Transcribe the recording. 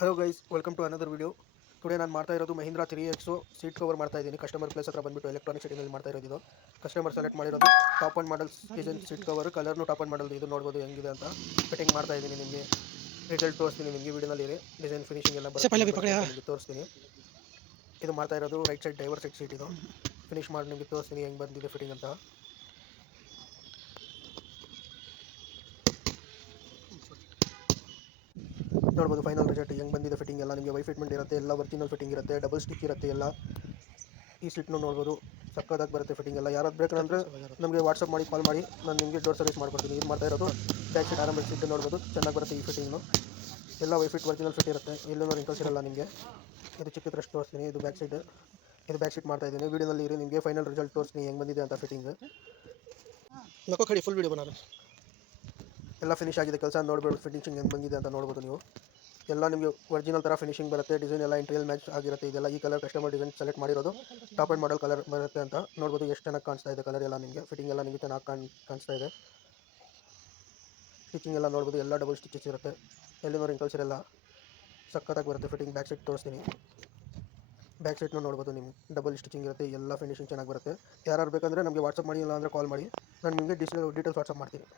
Hello guys, welcome to another video. Today ನಾನು ಮಾಡ್ತಾ ಇರೋದು ಮಹೀಂದ್ರಾ 3XO ಸೀಟ್ ಕವರ್ ಮಾಡ್ತಾ ಇದ್ದೀನಿ. ಕಸ್ಟಮರ್ ಪ್ಲೇಸ್ ಹತ್ರ ಬಂದುಬಿಟ್ಟು ಎಲೆಕ್ಟ್ರಾನಿಕ್ ಸಿಟಿನಲ್ಲಿ ಮಾಡ್ತಾ ಇರೋದು. ಕಸ್ಟಮರ್ ಸೆಲೆಕ್ಟ್ ಮಾಡಿರೋದು top and models design seat cover. ಕಲರ್ನು ಟಾಪ್ ಆ್ಯಂಡ್ ಮಾಡಲ್. ಇದು ನೋಡ್ಬೋದು ಹೆಂಗಿದೆ ಅಂತ. ಫಿಟ್ಟಿಂಗ್ ಮಾಡ್ತಾ ಇದ್ದೀನಿ. ನಿಮಗೆ ರಿಸಲ್ಟ್ ತೋರಿಸ್ತೀನಿ. ನಿಮಗೆ ವಿಡಿಯೋನಲ್ಲಿ ಡಿಸೈನ್ ಫಿನಿಶಿಂಗ್ ಎಲ್ಲ इससे ಬರುತ್ತೆ पहले ಹೆಂಗೆ भी ಬರುತ್ತೆ पकड़े ಅಂತ हाँ। ನಿಮಗೆ ತೋರಿಸ್ತೀನಿ. ಇದು ಮಾಡ್ತಾ ಇರೋದು right side driver side seat. ಇದು ಫಿನಿಶ್ ಮಾಡಿ ನಿಮಗೆ ತೋರಿಸ್ತೀನಿ ಹೆಂಗೆ ಬಂದಿದೆ ಫಿಟ್ಟಿಂಗ್ ಅಂತ. ನೋಡ್ಬೋದು ಫೈನಲ್ ರಿಸಲ್ಟ್ ಹೆಂಗೆ ಬಂದಿದೆ ಫಿಟ್ಟಿಂಗ್ ಎಲ್ಲ. ನಿಮಗೆ ವೈ ಫಿಟ್ಮೆಂಟ್ ಇರುತ್ತೆ, ಎಲ್ಲ ಒರಿಜಿನಲ್ ಫಿಟ್ಟಿಂಗ್ ಇರುತ್ತೆ, ಡಬಲ್ ಸ್ಟಿಚ್ ಇರುತ್ತೆ ಎಲ್ಲ. ಈ ಸೀಟ್ನು ನೋಡ್ಬೋದು ಸಕ್ಕದಾಗಿ ಬರುತ್ತೆ ಫಿಟ್ಟಿಂಗ್ ಎಲ್ಲ. ಯಾರಾದ್ರು ಬೇಕಂದ್ರೆ ನಮಗೆ ವಾಟ್ಸಪ್ ಮಾಡಿ, ಕಾಲ್ ಮಾಡಿ, ನಾನು ನಿಮಗೆ ಡೋರ್ ಸರ್ವಿಸ್ ಮಾಡ್ಕೊಡ್ತೀನಿ. ಇದು ಮಾಡ್ತಾ ಇರೋದು ಬ್ಯಾಕ್ ಸೀಟ್ ಆರಾಮಾಗಿ ಸೀಟ್ ನೋಡ್ಬೋದು ಚೆನ್ನಾಗಿ ಬರುತ್ತೆ ಈ ಫಿಟ್ಟಿಂಗ್ನು. ಎಲ್ಲ ವೈ ಫಿಟ್ ಒರಿಜಿನಲ್ ಫಿಟ್ ಇರುತ್ತೆ, ಎಲ್ಲೂ ರಿಂಕಲ್ಸ್ ಇರಲ್ಲ ನಿಮಗೆ. ಇದು ಚಿಕ್ಕದ್ರಷ್ಟು ತೋರಿಸ್ತೀನಿ. ಇದು ಬ್ಯಾಕ್ ಸೈಡ್. ಇದು ಬ್ಯಾಕ್ ಸೀಟ್ ಮಾಡ್ತಾ ಇದ್ದೀನಿ. ವೀಡಿಯೋನಲ್ಲಿ ಇರಿ, ನಿಮಗೆ ಫೈನಲ್ ರಿಸಲ್ಟ್ ತೋರಿಸ್ತೀನಿ ಹೆಂಗೆ ಬಂದಿದೆ ಅಂತ ಫಿಟ್ಟಿಂಗ್. नको खड़ी फुल वीडियो बना रहे ಎಲ್ಲ ಫಿನಿಶ್ ಆಗಿದೆ ಕೆಲಸ. ನೋಡ್ಬೋದು ಫಿನಿಶಿಂಗ್ ಹೆಂಗೆ ಬಂದಿದೆ ಅಂತ ನೋಡ್ಬೋದು ನೀವು. ಎಲ್ಲ ನಿಮಗೆ ಒರಿಜಿನಲ್ ಥರ ಫಿನಿಶಿಂಗ್ ಬರುತ್ತೆ. ಡಿಸೈನ್ ಎಲ್ಲ ಇಂಟೀರಿಯಲ್ ಮ್ಯಾಚ್ ಆಗಿರುತ್ತೆ. ಇದೆಲ್ಲ ಈ ಕಲರ್ ಕಸ್ಟಮರ್ ಡಿಸೈನ್ ಸೆಲೆಕ್ಟ್ ಮಾಡಿರೋದು ಟಾಪ್ ಆ್ಯಂಡ್ ಮಾಡಲ್ ಕಲರ್ ಬರುತ್ತೆ ಅಂತ ನೋಡ್ಬೋದು. ಎಷ್ಟು ಚೆನ್ನಾಗಿ ಕಾಣಿಸ್ತಾ ಇದೆ ಕಲರ್ ಎಲ್ಲ. ನಿಮಗೆ ಫಿಟ್ಟಿಂಗ್ ಎಲ್ಲ ನಿಮಗೆ ಚೆನ್ನಾಗಿ ಕಾಣಿಸ್ತಾ ಇದೆ. ಸ್ಟಿಚಿಂಗ್ ಎಲ್ಲ ನೋಡ್ಬೋದು, ಎಲ್ಲ ಡಬಲ್ ಸ್ಟಿಚಸ್ ಇರುತ್ತೆ, ಎಲ್ಲಿನೂ ರಿಂಕಲ್ಸ್ ಇರಲ್ಲ. ಸಕ್ಕತ್ತಾಗಿ ಬರುತ್ತೆ ಫಿಟ್ಟಿಂಗ್. ಬ್ಯಾಕ್ ಸೈಡ್ ತೋರಿಸ್ತೀನಿ. ಬ್ಯಾಕ್ ಸೈಡ್ನು ನೋಡ್ಬೋದು ನಿಮ್ಗೆ ಡಬಲ್ ಸ್ಟಿಚಿಂಗ್ ಇರುತ್ತೆ, ಎಲ್ಲ ಫಿನಿಶಿಂಗ್ ಚೆನ್ನಾಗಿ ಬರುತ್ತೆ. ಯಾರು ಬೇಕಂದರೆ ನಮಗೆ ವಾಟ್ಸಪ್ ಮಾಡಿ, ಇಲ್ಲ ಅಂದರೆ ಕಾಲ್ ಮಾಡಿ, ನಾನು ನಿಮಗೆ ಡೀಟೇಲ್ಸ್ ವಾಟ್ಸಪ್ ಮಾಡ್ತೀನಿ.